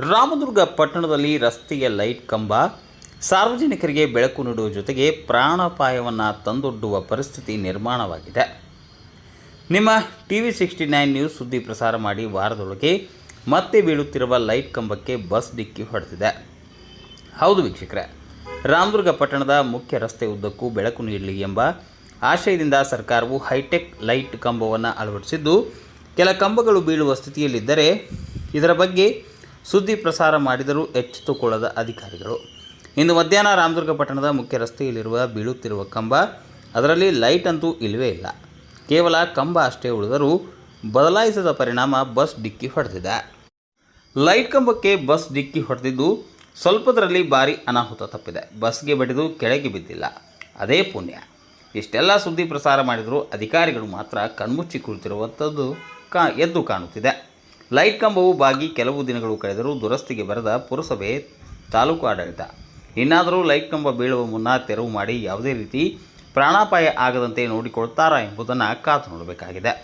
ರಾಮದುರ್ಗ ಪಟ್ಟಣದಲ್ಲಿ ರಸ್ತೆಯ ಲೈಟ್ ಕಂಬ ಸಾರ್ವಜನಿಕರಿಗೆ ಬೆಳಕು ನೀಡುವ ಜೊತೆಗೆ ಪ್ರಾಣಾಪಾಯವನ್ನು ತಂದೊಡ್ಡುವ ಪರಿಸ್ಥಿತಿ ನಿರ್ಮಾಣವಾಗಿದೆ. ನಿಮ್ಮ ಟಿವಿ 69 ನ್ಯೂಸ್ ಸುದ್ದಿ ಪ್ರಸಾರ ಮಾಡಿ ವಾರದೊಳಗೆ ಮತ್ತೆ ಬೀಳುತ್ತಿರುವ ಲೈಟ್ ಕಂಬಕ್ಕೆ ಬಸ್ ಡಿಕ್ಕಿ ಹೊಡೆದಿದೆ. ಹೌದು ವೀಕ್ಷಕರೇ, ರಾಮದುರ್ಗ ಪಟ್ಟಣದ ಮುಖ್ಯ ರಸ್ತೆ ಉದ್ದಕ್ಕೂ ಬೆಳಕು ನೀಡಲಿ ಎಂಬ ಆಶಯದಿಂದ ಸರ್ಕಾರವು ಹೈಟೆಕ್ ಲೈಟ್ ಕಂಬವನ್ನು ಅಳವಡಿಸಿದ್ದು, ಕೆಲ ಕಂಬಗಳು ಬೀಳುವ ಸ್ಥಿತಿಯಲ್ಲಿದ್ದರೆ ಇದರ ಬಗ್ಗೆ ಸುದ್ದಿ ಪ್ರಸಾರ ಮಾಡಿದರೂ ಎಚ್ಚೆತ್ತುಕೊಳ್ಳದ ಅಧಿಕಾರಿಗಳು ಇಂದು ಮಧ್ಯಾಹ್ನ ರಾಮದುರ್ಗ ಪಟ್ಟಣದ ಮುಖ್ಯ ರಸ್ತೆಯಲ್ಲಿರುವ ಬೀಳುತ್ತಿರುವ ಕಂಬ, ಅದರಲ್ಲಿ ಲೈಟ್ ಅಂತೂ ಇಲ್ಲವೇ ಇಲ್ಲ, ಕೇವಲ ಕಂಬ ಅಷ್ಟೇ ಉಳಿದರೂ ಬದಲಾಯಿಸಿದ ಪರಿಣಾಮ ಬಸ್ ಡಿಕ್ಕಿ ಹೊಡೆದಿದೆ. ಲೈಟ್ ಕಂಬಕ್ಕೆ ಬಸ್ ಡಿಕ್ಕಿ ಹೊಡೆದಿದ್ದು ಸ್ವಲ್ಪದರಲ್ಲಿ ಭಾರಿ ಅನಾಹುತ ತಪ್ಪಿದೆ. ಬಸ್ಗೆ ಬಡಿದು ಕೆಳಗೆ ಬಿದ್ದಿಲ್ಲ, ಅದೇ ಪುಣ್ಯ. ಇಷ್ಟೆಲ್ಲ ಸುದ್ದಿ ಪ್ರಸಾರ ಮಾಡಿದರೂ ಅಧಿಕಾರಿಗಳು ಮಾತ್ರ ಕಣ್ಮುಚ್ಚಿ ಕುಳಿತಿರುವಂಥದ್ದು ಎದ್ದು ಕಾಣುತ್ತಿದೆ. ಲೈಟ್ ಕಂಬವು ಬಾಗಿ ಕೆಲವು ದಿನಗಳು ಕಳೆದರೂ ದುರಸ್ತಿಗೆ ಬರೆದ ಪುರಸಭೆ, ತಾಲೂಕು ಆಡಳಿತ ಇನ್ನಾದರೂ ಲೈಟ್ ಕಂಬ ಬೀಳುವ ಮುನ್ನ ತೆರವು ಮಾಡಿ ಯಾವುದೇ ರೀತಿ ಪ್ರಾಣಾಪಾಯ ಆಗದಂತೆ ನೋಡಿಕೊಳ್ತಾರಾ ಎಂಬುದನ್ನು ಕಾದು ನೋಡಬೇಕಾಗಿದೆ.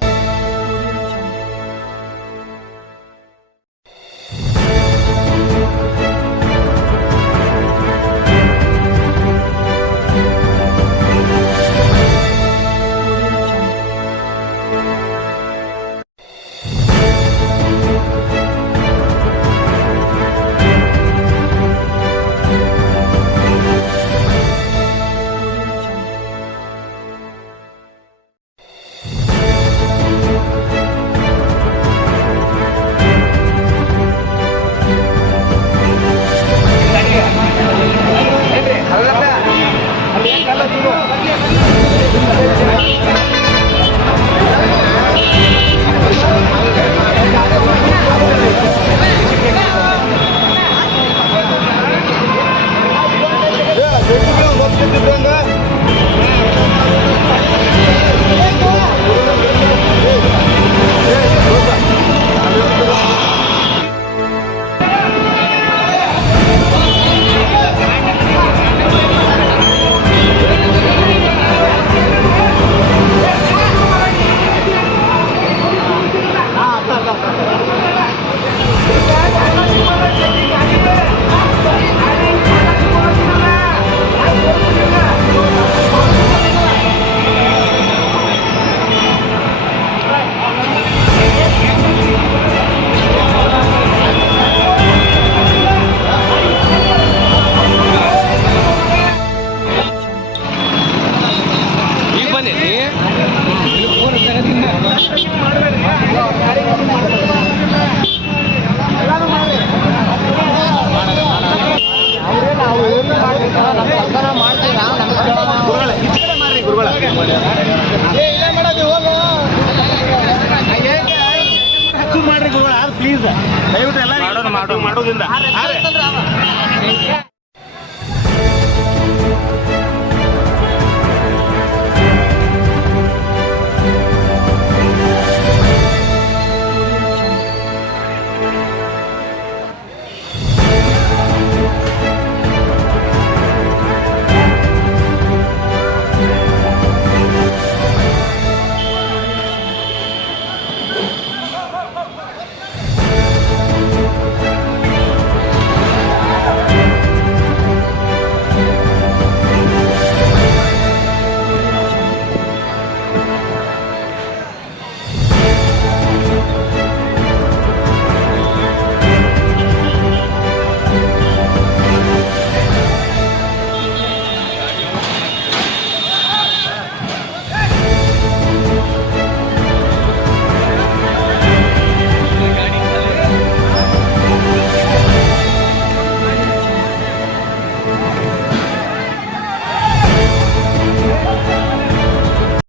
ಪ್ಲೀಸ್ ದಯವಿಟ್ಟು ಎಲ್ಲ ಮಾಡೋದ್ರಿಂದ